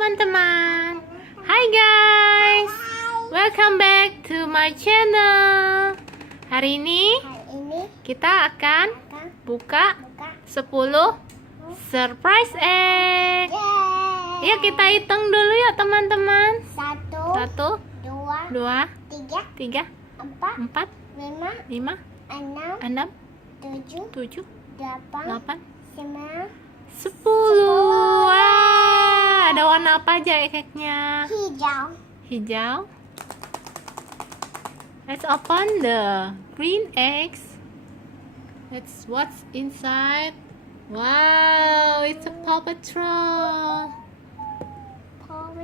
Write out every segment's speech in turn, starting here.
teman-teman. Hai guys, welcome back to my channel. Hari ini kita akan buka 10 surprise egg. Yuk kita hitung dulu yuk teman-teman. 1, 2, 3, 4, 5, 6, 7, 8, 10. Wah, ada warna apa aja egg-nya? Hijau. Let's open the green eggs. Let's what's inside. Wow, it's a Paw Patrol. Paw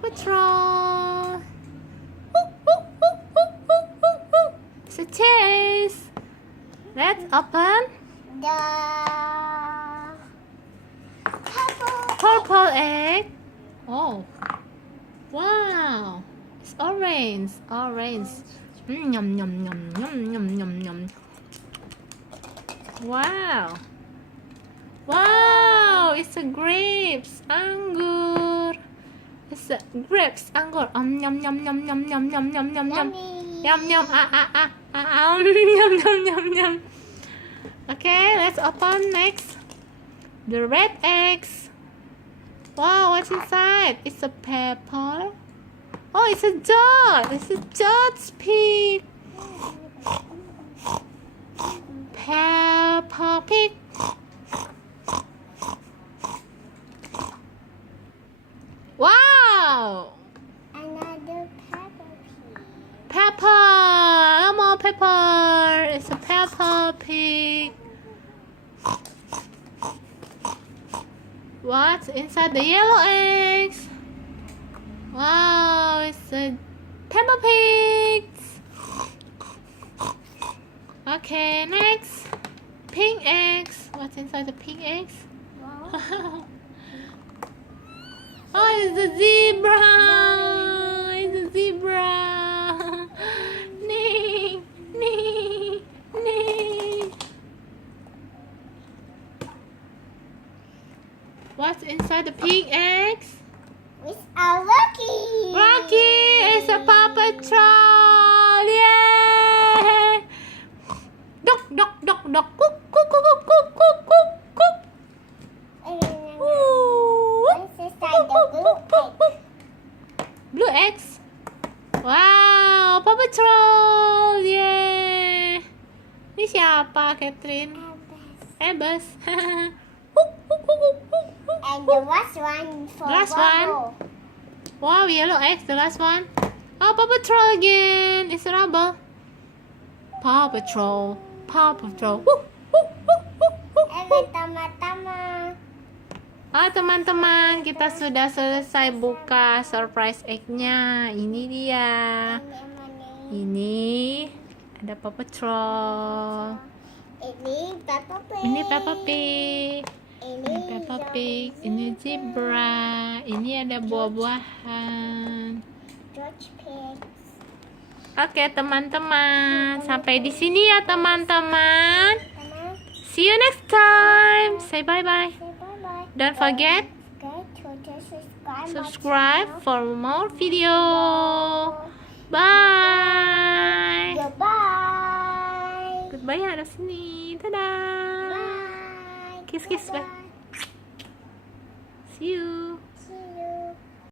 Patrol. It's a chase. Let's open The purple egg. Oh, wow, it's orange. Yum yum yum yum yum yum yum. Wow, it's a grapes, anggur. It's a grapes, anggur. Yum yum yum yum yum yum yum yum yum. Yum yum yum. Okay, let's open next the red eggs. Wow, what's inside? It's a pepper. Oh, it's a dot. It's a Dot's pig. Peppa Pig. Wow! another Peppa Pig. Pepper. No more pepper. It's a Peppa Pig. What's inside the yellow eggs? Wow, it's a Peppa Pig. Okay, next. Pink eggs. What's inside the pink eggs? Wow. Oh, it's a zebra. It's a zebra. Nee. What's inside the pink eggs? It's a Rocky. Rocky is a Paw Patrol. Yay! Duck. Cook. Ooh. What's inside the blue egg? Blue eggs. Wow, Paw Patrol. Yay! Ini siapa, Catherine? Ebes. And the last one for Last Rubble. Wow, yellow eggs, the last one. Oh, Paw Patrol again. It's a Rubble. Paw Patrol. And tama-tama. Oh, teman-teman, kita sudah selesai buka surprise egg-nya. Ini dia. Ini ada Paw Patrol. Ini Peppa Pig. Ini Peppa Pig. Ini zebra. Ini ada buah-buahan. George Pigs. Oke, teman-teman. Sampai di sini ya, teman-teman. See you next time. Say bye-bye. Say bye-bye. Don't forget subscribe for more video. Bye. Goodbye. Goodbye ya, ada sini. Dadah. Bye. Kiss. Bye. See you.